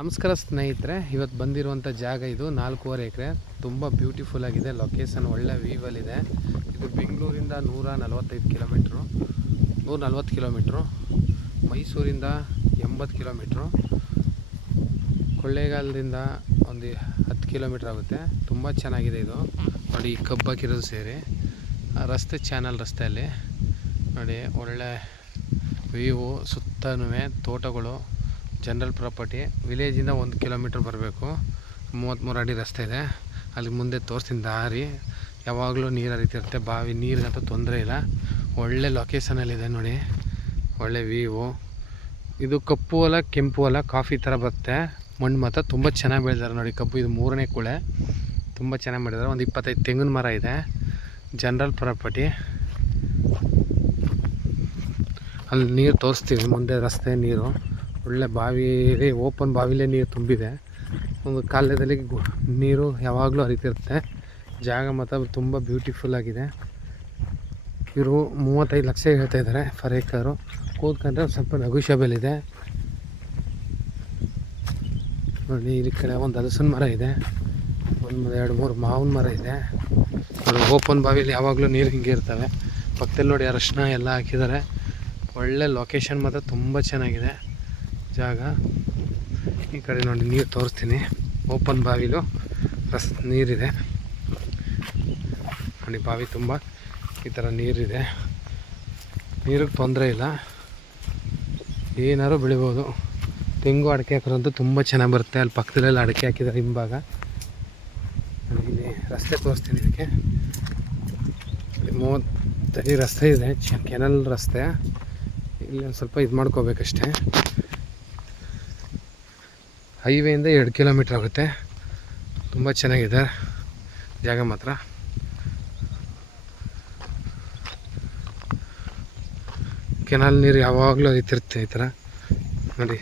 ನಮಸ್ಕಾರ ಸ್ನೇಹಿತರೆ, ಇವತ್ತು ಬಂದಿರುವಂಥ ಜಾಗ ಇದು 4.5 ಎಕರೆ. ತುಂಬ ಬ್ಯೂಟಿಫುಲ್ ಆಗಿದೆ. ಲೊಕೇಶನ್ ಒಳ್ಳೆ ವ್ಯೂವಲ್ಲಿದೆ. ಇದು ಬೆಂಗಳೂರಿಂದ 145 ಕಿಲೋಮೀಟ್ರು, 140 ಕಿಲೋಮೀಟ್ರು, ಮೈಸೂರಿಂದ 80 ಕಿಲೋಮೀಟ್ರು, ಕೊಳ್ಳೇಗಾಲದಿಂದ ಒಂದು 10 ಕಿಲೋಮೀಟ್ರ್ ಆಗುತ್ತೆ. ತುಂಬ ಚೆನ್ನಾಗಿದೆ ಇದು ನೋಡಿ. ಕಬ್ಬು ಹಾಕಿರೋದು ಸೇರಿ ರಸ್ತೆ, ಚಾನಲ್ ರಸ್ತೆಯಲ್ಲಿ ನೋಡಿ ಒಳ್ಳೆ ವ್ಯೂವು. ಸುತ್ತನೂ ತೋಟಗಳು, ಜನರಲ್ ಪ್ರಾಪರ್ಟಿ. ವಿಲೇಜಿಂದ 1 ಕಿಲೋಮೀಟ್ರ್ ಬರಬೇಕು. 33 ಅಡಿ ರಸ್ತೆ ಇದೆ. ಅಲ್ಲಿ ಮುಂದೆ ತೋರಿಸ್ತೀನಿ ದಾರಿ. ಯಾವಾಗಲೂ ನೀರು ಹರಿತಿರುತ್ತೆ. ಬಾವಿ ನೀರಿಗಂತೂ ತೊಂದರೆ ಇಲ್ಲ. ಒಳ್ಳೆ ಲೊಕೇಶನಲ್ಲಿದೆ ನೋಡಿ. ಒಳ್ಳೆ ವ್ಯೂವು. ಇದು ಕಪ್ಪು ಹೊಲ, ಕೆಂಪು ಹೊಲ, ಕಾಫಿ ಥರ ಬರುತ್ತೆ. ಮಣ್ಣು ಮಾತ್ರ ತುಂಬ ಚೆನ್ನಾಗಿ ಬೆಳೆದಾರೆ ನೋಡಿ. ಕಬ್ಬು ಇದು 3ನೇ ಕುಳೆ. ತುಂಬ ಚೆನ್ನಾಗಿ ಮಾಡಿದ್ದಾರೆ. ಒಂದು 25 ತೆಂಗಿನ ಮರ ಇದೆ. General property. ಅಲ್ಲಿ ನೀರು ತೋರಿಸ್ತೀವಿ. ಮುಂದೆ ರಸ್ತೆ, ನೀರು ಒಳ್ಳೆ ಬಾವಿ, ಓಪನ್ ಬಾವಿಲೇ ನೀರು ತುಂಬಿದೆ. ಒಂದು ಕಾಲದಲ್ಲಿ ನೀರು ಯಾವಾಗಲೂ ಹರಿತಿರುತ್ತೆ. ಜಾಗ ಮಾತ್ರ ತುಂಬ ಬ್ಯೂಟಿಫುಲ್ ಆಗಿದೆ. ಇವರು 35 ಲಕ್ಷ ಹೇಳ್ತಾ ಇದ್ದಾರೆ ಫರ್ ಏಕರು. ಕೂತ್ಕೊಂಡ್ರೆ ಸ್ವಲ್ಪ ನೆಗೋಷಿಯಬಲ್ ಇದೆ ನೋಡಿ. ಈ ಕಡೆ ಒಂದು ಹಲಸಿನ ಮರ ಇದೆ, ಒಂದು 2-3 ಮಾವಿನ ಮರ ಇದೆ ನೋಡಿ. ಓಪನ್ ಬಾವಿಲಿ ಯಾವಾಗಲೂ ನೀರು ಹಿಂಗೆ ಇರ್ತವೆ. ಪಕ್ಕದಲ್ಲಿ ನೋಡಿ ಅರಶಿನ ಎಲ್ಲ ಹಾಕಿದ್ದಾರೆ. ಒಳ್ಳೆ ಲೊಕೇಶನ್ ಮಾತ್ರ ತುಂಬ ಚೆನ್ನಾಗಿದೆ ಜಾಗ. ಈ ಕಡೆ ನೋಡಿ ನೀರು ತೋರಿಸ್ತೀನಿ. ಓಪನ್ ಬಾವಿಲು ನೀರಿದೆ ನೋಡಿ. ಬಾವಿ ತುಂಬ ಈ ಥರ ನೀರಿದೆ. ನೀರಿಗೆ ತೊಂದರೆ ಇಲ್ಲ, ಏನಾದ್ರು ಬೆಳಿಬೋದು. ತೆಂಗು, ಅಡಿಕೆ ಹಾಕೋರಂತೂ ತುಂಬ ಚೆನ್ನಾಗಿ ಬರುತ್ತೆ. ಅಲ್ಲಿ ಪಕ್ಕದಲ್ಲೆಲ್ಲ ಅಡಿಕೆ ಹಾಕಿದ್ದಾರೆ ಹಿಂಭಾಗ. ಇಲ್ಲಿ ರಸ್ತೆ ತೋರಿಸ್ತೀನಿ. ಇದಕ್ಕೆ 30 ಅಡಿ ರಸ್ತೆ ಇದೆ, ಕೆನಲ್ ರಸ್ತೆ. ಇಲ್ಲಿ ಒಂದು ಸ್ವಲ್ಪ ಇದು ಮಾಡ್ಕೋಬೇಕಷ್ಟೇ. ಹೈವೇಯಿಂದ 2 ಕಿಲೋಮೀಟ್ರ್ ಆಗುತ್ತೆ. ತುಂಬ ಚೆನ್ನಾಗಿದೆ ಜಾಗ ಮಾತ್ರ. ಕೆನಾಲ್ ನೀರು ಯಾವಾಗಲೂ ಹರಿತಿರುತ್ತೆ ಈ ಥರ ನೋಡಿ.